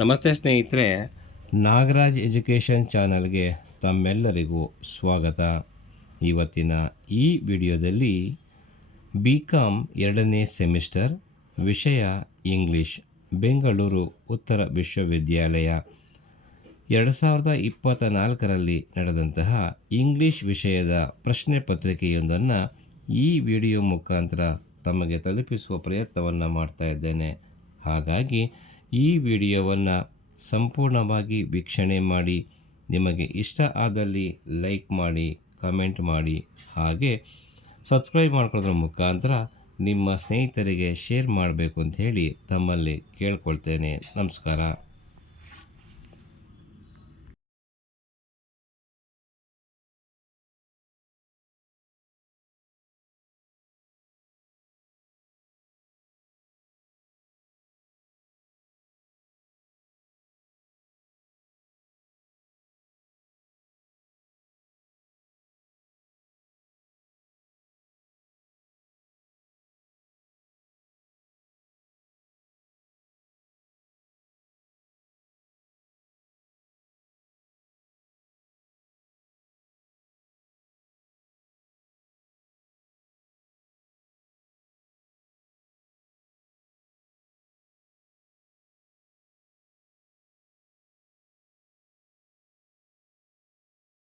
ನಮಸ್ತೆ ಸ್ನೇಹಿತರೆ, ನಾಗರಾಜ್ ಎಜುಕೇಷನ್ ಚಾನಲ್ಗೆ ತಮ್ಮೆಲ್ಲರಿಗೂ ಸ್ವಾಗತ. ಇವತ್ತಿನ ಈ ವಿಡಿಯೋದಲ್ಲಿ BCom 2ನೇ ಸೆಮಿಸ್ಟರ್, ವಿಷಯ ಇಂಗ್ಲಿಷ್, ಬೆಂಗಳೂರು ಉತ್ತರ ವಿಶ್ವವಿದ್ಯಾಲಯ 2024ರಲ್ಲಿ ನಡೆದಂತಹ ಇಂಗ್ಲಿಷ್ ವಿಷಯದ ಪ್ರಶ್ನೆ ಪತ್ರಿಕೆಯೊಂದನ್ನು ಈ ವಿಡಿಯೋ ಮುಖಾಂತರ ತಮಗೆ ತಲುಪಿಸುವ ಪ್ರಯತ್ನವನ್ನು ಮಾಡ್ತಾ ಇದ್ದೇನೆ. ಹಾಗಾಗಿ ಈ ವಿಡಿಯೋವನ್ನು ಸಂಪೂರ್ಣವಾಗಿ ವೀಕ್ಷಣೆ ಮಾಡಿ, ನಿಮಗೆ ಇಷ್ಟ ಆದಲ್ಲಿ ಲೈಕ್ ಮಾಡಿ, ಕಮೆಂಟ್ ಮಾಡಿ, ಹಾಗೆ ಸಬ್ಸ್ಕ್ರೈಬ್ ಮಾಡ್ಕೊಳ್ಳೋದ್ರ ಮುಖಾಂತರ ನಿಮ್ಮ ಸ್ನೇಹಿತರಿಗೆ ಶೇರ್ ಮಾಡಬೇಕು ಅಂತ ಹೇಳಿ ತಮ್ಮಲ್ಲಿ ಕೇಳ್ಕೊಳ್ತೇನೆ. ನಮಸ್ಕಾರ.